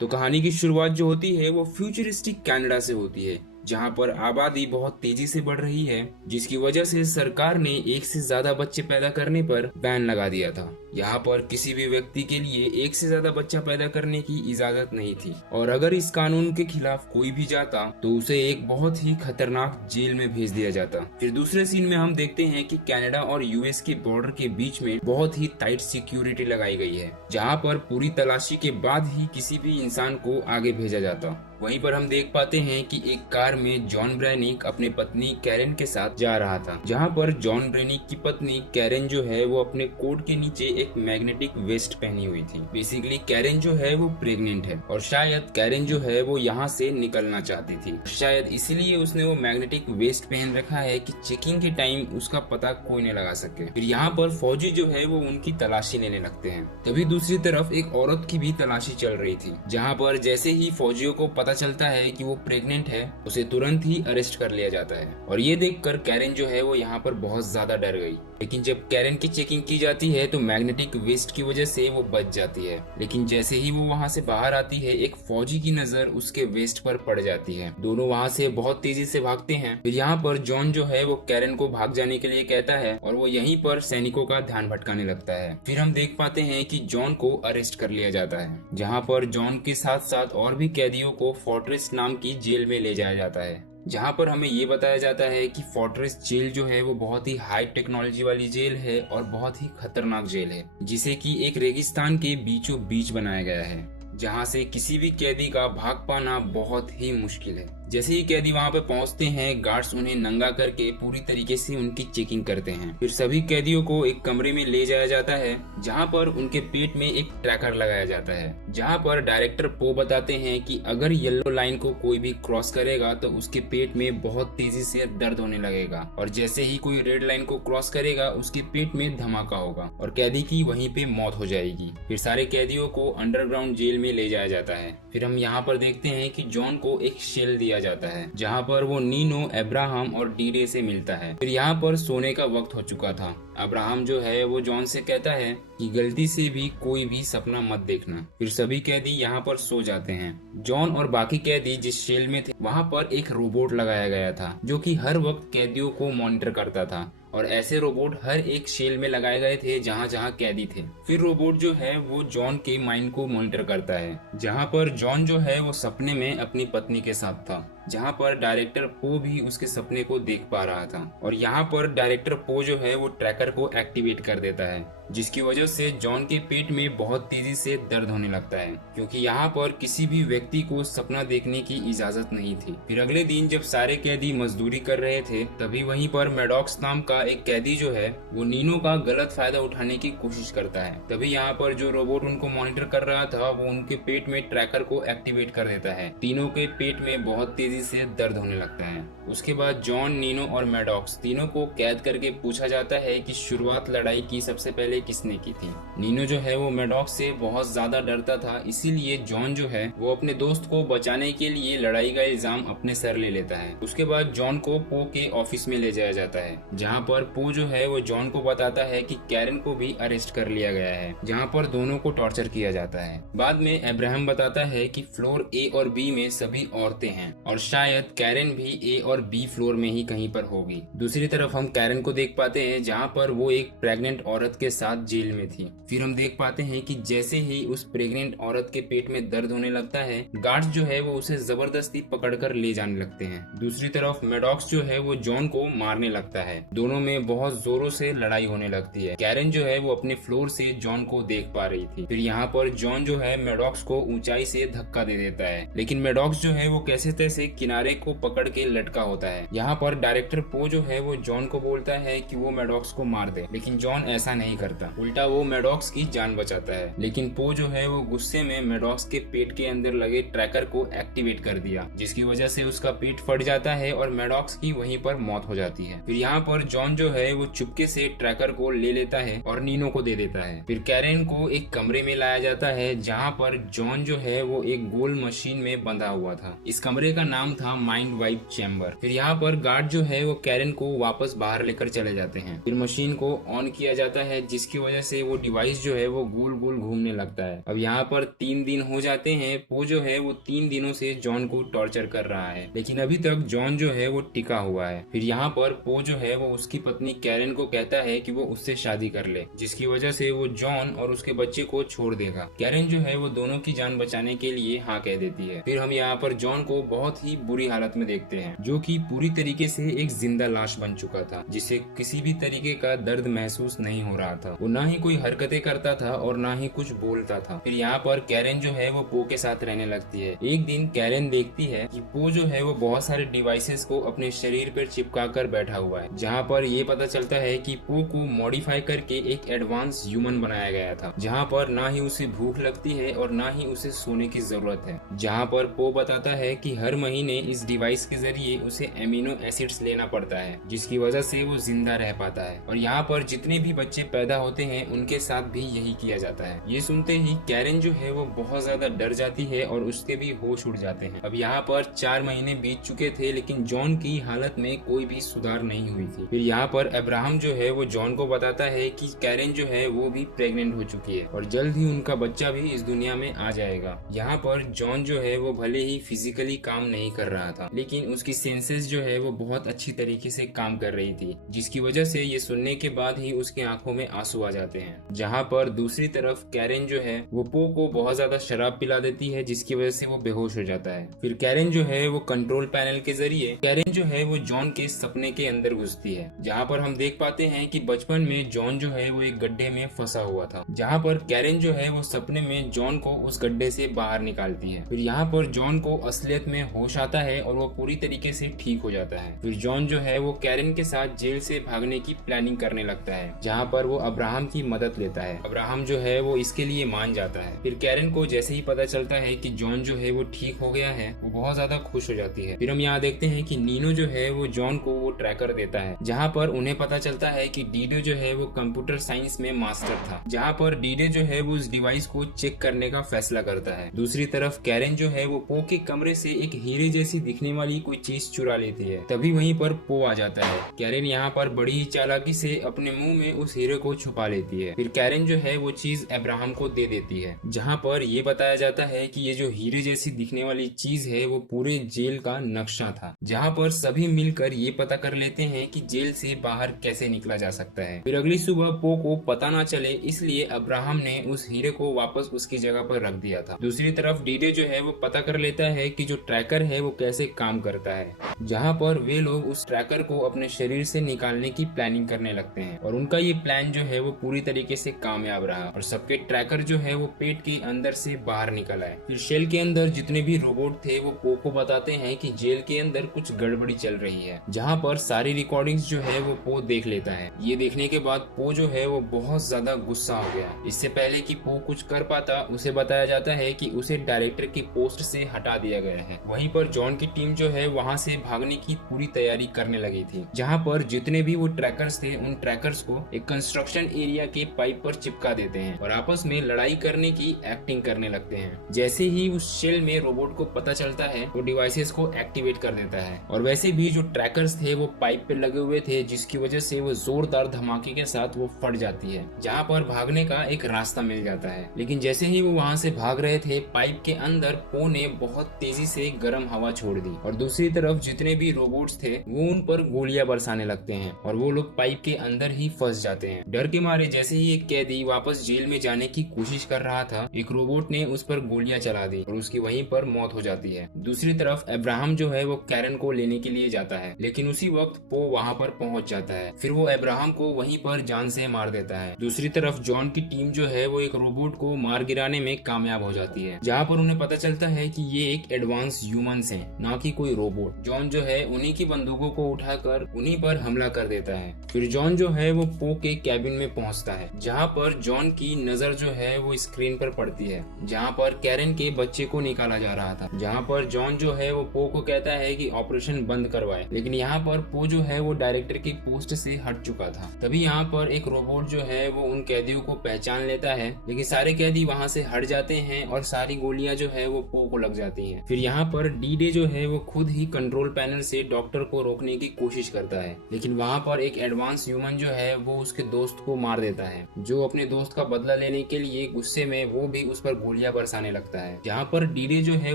तो कहानी की शुरुआत जो होती है वो फ्यूचरिस्टिक कनाडा से होती है, जहां पर आबादी बहुत तेजी से बढ़ रही है, जिसकी वजह से सरकार ने एक से ज्यादा बच्चे पैदा करने पर बैन लगा दिया था। यहाँ पर किसी भी व्यक्ति के लिए एक से ज्यादा बच्चा पैदा करने की इजाजत नहीं थी, और अगर इस कानून के खिलाफ कोई भी जाता तो उसे एक बहुत ही खतरनाक जेल में भेज दिया जाता। फिर दूसरे सीन में हम देखते हैं कि कनाडा और यूएस के बॉर्डर के बीच में बहुत ही टाइट सिक्योरिटी लगाई गई है, जहाँ पर पूरी तलाशी के बाद ही किसी भी इंसान को आगे भेजा जाता। वहीं पर हम देख पाते हैं कि एक कार में जॉन ब्रेनिक अपने पत्नी कैरेन के साथ जा रहा था, जहां पर जॉन ब्रेनिक की पत्नी कैरेन जो है वो अपने कोट के नीचे एक मैग्नेटिक वेस्ट पहनी हुई थी। बेसिकली कैरेन जो है वो प्रेग्नेंट है, और शायद कैरेन जो है वो यहाँ से निकलना चाहती थी। शायद इसीलिए उसने वो मैग्नेटिक वेस्ट पहन रखा है कि चेकिंग के टाइम उसका पता कोई नहीं लगा सके। फिर यहाँ पर फौजी जो है वो उनकी तलाशी लेने लगते हैं। तभी दूसरी तरफ एक औरत की भी तलाशी चल रही थी, जहाँ पर जैसे ही फौजियों को पता चलता है कि वो प्रेग्नेंट है, उसे तुरंत ही अरेस्ट कर लिया जाता है। और ये देखकर कैरेन जो है वो यहाँ पर बहुत ज्यादा डर गई। लेकिन जब कैरेन की चेकिंग की जाती है तो मैग्नेटिक वेस्ट की वजह से वो बच जाती है। लेकिन जैसे ही वो वहाँ से बाहर आती है, एक फौजी की नजर उसके वेस्ट पर पड़ जाती है। दोनों वहाँ से बहुत तेजी से भागते हैं। फिर यहाँ पर जॉन जो है वो कैरेन को भाग जाने के लिए कहता है, और वो यहीं पर सैनिकों का ध्यान भटकाने लगता है। फिर हम देख पाते हैं कि जॉन को अरेस्ट कर लिया जाता है, जहाँ पर जॉन के साथ साथ और भी कैदियों को फोर्ट्रेस नाम की जेल में ले जाया जाता है, जहाँ पर हमें ये बताया जाता है कि फोर्ट्रेस जेल जो है वो बहुत ही हाई टेक्नोलॉजी वाली जेल है और बहुत ही खतरनाक जेल है, जिसे कि एक रेगिस्तान के बीचों बीच बनाया गया है, जहाँ से किसी भी कैदी का भाग पाना बहुत ही मुश्किल है। जैसे ही कैदी वहाँ पे पहुंचते हैं, गार्ड्स उन्हें नंगा करके पूरी तरीके से उनकी चेकिंग करते हैं। फिर सभी कैदियों को एक कमरे में ले जाया जाता है, जहाँ पर उनके पेट में एक ट्रैकर लगाया जाता है, जहाँ पर डायरेक्टर पो बताते हैं कि अगर येलो लाइन को कोई भी क्रॉस करेगा तो उसके पेट में बहुत तेजी से दर्द होने लगेगा, और जैसे ही कोई रेड लाइन को क्रॉस करेगा उसके पेट में धमाका होगा और कैदी की वहीं पे मौत हो जाएगी। फिर सारे कैदियों को अंडरग्राउंड जेल में ले जाया जाता है। फिर हम यहाँ पर देखते हैं कि जॉन को एक शेल दिया जाता है, जहाँ पर वो नीनो, अब्राहम और डीडे से मिलता है। फिर यहाँ पर सोने का वक्त हो चुका था। अब्राहम जो है वो जॉन से कहता है कि गलती से भी कोई भी सपना मत देखना। फिर सभी कैदी यहाँ पर सो जाते हैं। जॉन और बाकी कैदी जिस शेल में थे, वहाँ पर एक रोबोट लगाया गया था, जो कि हर वक्त कैदियों को मॉनिटर करता था, और ऐसे रोबोट हर एक शेल में लगाए गए थे जहाँ जहाँ कैदी थे। फिर रोबोट जो है वो जॉन के माइंड को मॉनिटर करता है, जहाँ पर जॉन जो है वो सपने में अपनी पत्नी के साथ था, जहाँ पर डायरेक्टर पो भी उसके सपने को देख पा रहा था। और यहाँ पर डायरेक्टर पो जो है वो ट्रैकर को एक्टिवेट कर देता है, जिसकी वजह से जॉन के पेट में बहुत तेजी से दर्द होने लगता है, क्योंकि यहाँ पर किसी भी व्यक्ति को सपना देखने की इजाजत नहीं थी। फिर अगले दिन जब सारे कैदी मजदूरी कर रहे थे, तभी वहीं पर मैडॉक्स नाम का एक कैदी जो है वो नीनो का गलत फायदा उठाने की कोशिश करता है। तभी यहाँ पर जो रोबोट उनको मॉनिटर कर रहा था वो उनके पेट में ट्रैकर को एक्टिवेट कर देता है। तीनों के पेट में बहुत तेजी से दर्द होने लगता है। उसके बाद जॉन, नीनो और मैडॉक्स तीनों को कैद करके पूछा जाता है कि शुरुआत लड़ाई की सबसे पहले किसने की थी। नीनो जो है वो मैडॉक्स से बहुत ज्यादा डरता था, इसीलिए जॉन जो है वो अपने दोस्त को बचाने के लिए लड़ाई का इल्जाम अपने सर ले लेता है। उसके बाद जॉन को पो के ऑफिस में ले जाया जाता है, जहाँ पर पो जो है वो जॉन को बताता है कि कैरन को भी अरेस्ट कर लिया गया है, जहाँ पर दोनों को टॉर्चर किया जाता है। बाद में अब्राहम बताता है कि फ्लोर ए और बी में सभी औरतें हैं, और शायद कैरन भी ए और बी फ्लोर में ही कहीं पर होगी। दूसरी तरफ हम कैरन को देख पाते हैं, जहाँ पर वो एक प्रेग्नेंट औरत के साथ जेल में थी। फिर हम देख पाते हैं कि जैसे ही उस प्रेग्नेंट औरत के पेट में दर्द होने लगता है, गार्ड्स जो है वो उसे जबरदस्ती पकड़कर ले जाने लगते हैं। दूसरी तरफ मैडॉक्स जो है वो जॉन को मारने लगता है। दोनों में बहुत जोरों से लड़ाई होने लगती है। कैरन जो है वो अपने फ्लोर से जॉन को देख पा रही थी। फिर यहाँ पर जॉन जो है मैडॉक्स को ऊंचाई से धक्का दे देता है, लेकिन मैडॉक्स जो है वो कैसे तैसे किनारे को पकड़ के लटका होता है। यहाँ पर डायरेक्टर पो जो है वो जॉन को बोलता है कि वो मैडॉक्स को मार दे, लेकिन जॉन ऐसा नहीं करता, उल्टा वो मैडॉक्स की जान बचाता है। लेकिन पो जो है वो गुस्से में मैडॉक्स के पेट के अंदर लगे ट्रैकर को एक्टिवेट कर दिया, जिसकी वजह से उसका पेट फट जाता है और मैडॉक्स की वहीं पर मौत हो जाती है। फिर यहाँ पर जॉन जो है वो चुपके से ट्रैकर को ले लेता है और नीनो को दे देता है। फिर कैरेन को एक कमरे में लाया जाता है, जहाँ पर जॉन जो है वो एक गोल मशीन में बंधा हुआ था। इस कमरे का नाम नाम था माइंड वाइप चैम्बर। फिर यहाँ पर गार्ड जो है वो कैरन को वापस बाहर लेकर चले जाते हैं। फिर मशीन को ऑन किया जाता है, जिसकी वजह से वो डिवाइस जो है वो गोल गोल घूमने लगता है। अब यहाँ पर 3 दिन हो जाते हैं। पो जो है वो 3 दिनों से जॉन को टॉर्चर कर रहा है, लेकिन अभी तक जॉन जो है वो टिका हुआ है। फिर यहाँ पर पो जो है वो उसकी पत्नी कैरन को कहता है कि वो उससे शादी कर ले, जिसकी वजह से वो जॉन और उसके बच्चे को छोड़ देगा। कैरन जो है वो दोनों की जान बचाने के लिए हाँ कह देती है। फिर हम यहाँ पर जॉन को बहुत ही बुरी हालत में देखते हैं, जो कि पूरी तरीके से एक जिंदा लाश बन चुका था, जिसे किसी भी तरीके का दर्द महसूस नहीं हो रहा था। वो ना ही कोई हरकतें करता था और ना ही कुछ बोलता था। फिर यहाँ पर कैरन जो है वो पो के साथ रहने लगती है। एक दिन कैरन देखती है कि पो जो है वो बहुत सारे डिवाइसेस को अपने शरीर पर चिपका कर बैठा हुआ है, जहाँ पर ये पता चलता है कि पो को मॉडिफाई करके एक एडवांस ह्यूमन बनाया गया था, जहाँ पर ना ही उसे भूख लगती है और ना ही उसे सोने की जरूरत है। जहाँ पर पो बताता है कि हर महीने इस डिवाइस के जरिए उसे एमिनो एसिड्स लेना पड़ता है, जिसकी वजह से वो जिंदा रह पाता है। और यहाँ पर जितने भी बच्चे पैदा होते हैं उनके साथ भी यही किया जाता है। ये सुनते ही कैरन जो है वो बहुत ज्यादा डर जाती है और उसके भी होश उड़ जाते हैं। अब यहाँ पर 4 महीने बीत चुके थे, लेकिन जॉन की हालत में कोई भी सुधार नहीं हुई थी। फिर यहाँ पर अब्राहम जो है वो जॉन को बताता है कि कैरन जो है वो भी प्रेग्नेंट हो चुकी है और जल्द ही उनका बच्चा भी इस दुनिया में आ जाएगा। यहाँ पर जॉन जो है वो भले ही फिजिकली काम नहीं कर रहा था, लेकिन उसकी सेंसेस जो है वो बहुत अच्छी तरीके से काम कर रही थी, जिसकी वजह से ये सुनने के बाद ही उसकी आंखों में आंसू आ जाते हैं। जहाँ पर दूसरी तरफ कैरन जो है वो पो को बहुत ज्यादा शराब पिला देती है, जिसकी वजह से वो बेहोश हो जाता है। फिर कैरन जो है वो कंट्रोल पैनल के जरिए कैरन जो है वो जॉन के सपने के अंदर घुसती है, जहाँ पर हम देख पाते हैं कि बचपन में जॉन जो है वो एक गड्ढे में फंसा हुआ था, जहाँ पर कैरन जो है वो सपने में जॉन को उस गड्ढे से बाहर निकालती है। फिर यहाँ पर जॉन को असलियत में होश आता है और वो पूरी तरीके से ठीक हो जाता है। फिर जॉन जो है वो कैरन के साथ जेल से भागने की प्लानिंग करने लगता है, जहाँ पर वो अब्राहम की मदद लेता है। अब्राहम जो है वो इसके लिए मान जाता है। फिर कैरन को जैसे ही पता चलता है कि जॉन जो है वो ठीक हो गया है, वो बहुत ज्यादा खुश हो जाती है। फिर हम यहाँ देखते हैं कि नीनो जो है वो जॉन को वो ट्रैकर देता है, जहाँ पर उन्हें पता चलता है कि डीडे जो है वो कंप्यूटर साइंस में मास्टर था, जहाँ पर डीडे जो है वो उस डिवाइस को चेक करने का फैसला करता है। दूसरी तरफ कैरन जो है वो पो के कमरे से एक हीरे जैसी दिखने वाली कोई चीज चुरा लेती है। तभी वहीं पर पो आ जाता है। कैरन यहाँ पर बड़ी ही चालाकी से अपने मुंह में उस हीरे को छुपा लेती है। फिर कैरन जो है वो चीज अब्राहम को दे देती है, जहाँ पर ये बताया जाता है कि ये जो हीरे जैसी दिखने वाली चीज है वो पूरे जेल का नक्शा था, जहाँ पर सभी मिलकर ये पता कर लेते हैं कि जेल से बाहर कैसे निकला जा सकता है। फिर अगली सुबह पो को पता ना चले, इसलिए अब्राहम ने उस हीरे को वापस उसकी जगह पर रख दिया था। दूसरी तरफ डीडे जो है वो पता कर लेता है कि जो ट्रैकर है वो कैसे काम करता है, जहाँ पर वे लोग उस ट्रैकर को अपने शरीर से निकालने की प्लानिंग करने लगते हैं। और उनका ये प्लान जो है वो पूरी तरीके से कामयाब रहा और सबके ट्रैकर जो है वो पेट के अंदर से बाहर निकल आए। फिर शेल के अंदर जितने भी रोबोट थे वो पो को बताते हैं कि जेल के अंदर कुछ गड़बड़ी चल रही है, जहाँ पर सारी रिकॉर्डिंग्स जो है वो पो देख लेता है। ये देखने के बाद पो जो है वो बहुत ज्यादा गुस्सा हो गया। इससे पहले कि पो कुछ कर पाता, उसे बताया जाता है कि उसे डायरेक्टर की पोस्ट से हटा दिया गया है। वहीं पर जॉन की टीम जो है वहाँ से भागने की पूरी तैयारी करने लगी थी, जहाँ पर जितने भी वो ट्रैकर्स थे उन ट्रैकर्स को एक कंस्ट्रक्शन एरिया के पाइप पर चिपका देते हैं और आपस में लड़ाई करने की एक्टिंग करने लगते हैं। जैसे ही उस शेल में रोबोट को पता चलता है वो डिवाइसेस को एक्टिवेट कर देता है। और वैसे भी जो ट्रैकर्स थे वो पाइप पे लगे हुए थे, जिसकी वजह से वो जोरदार धमाके के साथ वो फट जाती है, जहाँ पर भागने का एक रास्ता मिल जाता है। लेकिन जैसे ही वो वहाँ से भाग रहे थे, पाइप के अंदर पो ने बहुत तेजी से गर्म हवा छोड़ दी और दूसरी तरफ जितने भी रोबोट्स थे वो उन पर गोलियां बरसाने लगते हैं और वो लोग पाइप के अंदर ही फंस जाते हैं। डर के मारे जैसे ही एक कैदी वापस जेल में जाने की कोशिश कर रहा था, एक रोबोट ने उस पर गोलियां चला दी और उसकी वहीं पर मौत हो जाती है। दूसरी तरफ अब्राहम जो है वो कैरन को लेने के लिए जाता है, लेकिन उसी वक्त पो वहाँ पर पहुंच जाता है। फिर वो अब्राहम को वहीं पर जान से मार देता है। दूसरी तरफ जॉन की टीम जो है वो एक रोबोट को मार गिराने में कामयाब हो जाती है, जहाँ पर उन्हें पता चलता है कि ये एक एडवांस ह्यूमंस हैं, ना कि कोई रोबोट। जॉन जो है उन्हीं की बंदूकों को उठाकर उन्हीं पर हमला कर देता है। फिर जॉन जो है वो पो के कैबिन में पहुंचता है, जहाँ पर जॉन की नजर जो है वो स्क्रीन पर पड़ती है, जहाँ पर कैरन के बच्चे को निकाला जा रहा था। जहाँ पर जॉन जो है वो पो को कहता है कि ऑपरेशन बंद करवाए, लेकिन यहाँ पर पो जो है वो डायरेक्टर की पोस्ट से हट चुका था। तभी यहाँ पर एक रोबोट जो है वो उन कैदियों को पहचान लेता है, लेकिन सारे कैदी वहाँ से हट जाते हैं और सारी गोलियां जो है वो पो को लग जाती हैं। फिर यहाँ पर डी-डे जो है वो खुद ही कंट्रोल पैनल से डॉक्टर को रोकने की कोशिश करता है, लेकिन वहाँ पर एक एडवांस ह्यूमन जो है वो उसके दोस्त को मार देता है, जो अपने दोस्त का बदला लेने के लिए गुस्से में वो भी उस पर गोलियां बरसाने लगता है। जहाँ पर डी-डे जो है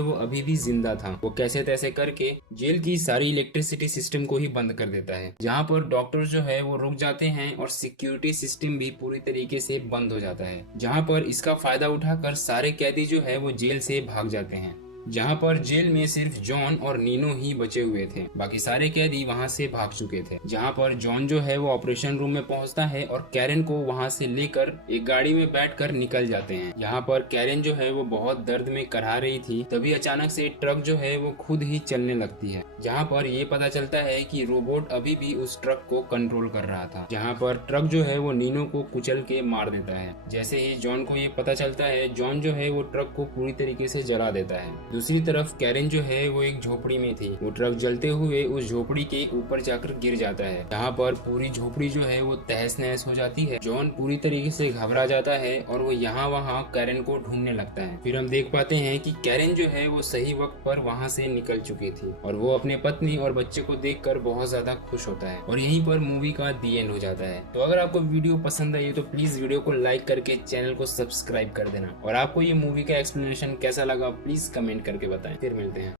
वो अभी भी जिंदा था, वो कैसे तैसे करके जेल की सारी इलेक्ट्रिसिटी सिस्टम को ही बंद कर देता है। जहाँ पर डॉक्टर जो है वो रुक जाते हैं और सिक्योरिटी सिस्टम भी पूरी तरीके से बंद हो जाता है। जहाँ पर इसका फायदा उठाकर सारे कैदी जो है वो जेल से भाग जाते हैं। जहाँ पर जेल में सिर्फ जॉन और नीनो ही बचे हुए थे, बाकी सारे कैदी वहाँ से भाग चुके थे। जहाँ पर जॉन जो है वो ऑपरेशन रूम में पहुँचता है और कैरन को वहाँ से लेकर एक गाड़ी में बैठकर निकल जाते हैं। यहाँ पर कैरन जो है वो बहुत दर्द में कराह रही थी, तभी अचानक से ट्रक जो है वो खुद ही चलने लगती है। जहाँ पर ये पता चलता है कि रोबोट अभी भी उस ट्रक को कंट्रोल कर रहा था। जहाँ पर ट्रक जो है वो नीनो को कुचल के मार देता है। जैसे ही जॉन को ये पता चलता है, जॉन जो है वो ट्रक को पूरी तरीके से जला देता है। दूसरी तरफ कैरन जो है वो एक झोपड़ी में थी, वो ट्रक जलते हुए उस झोपड़ी के ऊपर जाकर गिर जाता है। यहाँ पर पूरी झोपड़ी जो है वो तहस नहस हो जाती है। जॉन पूरी तरीके से घबरा जाता है और वो यहाँ वहाँ कैरन को ढूंढने लगता है। फिर हम देख पाते हैं कि कैरन जो है वो सही वक्त पर वहाँ से निकल चुकी थी और वो अपने पत्नी और बच्चे को देखकर बहुत ज्यादा खुश होता है। और यहीं पर मूवी का दी एंड हो जाता है। तो अगर आपको वीडियो पसंद आई तो प्लीज वीडियो को लाइक करके चैनल को सब्सक्राइब कर देना, और आपको ये मूवी का एक्सप्लेनेशन कैसा लगा प्लीज कमेंट करके बताएं। फिर मिलते हैं।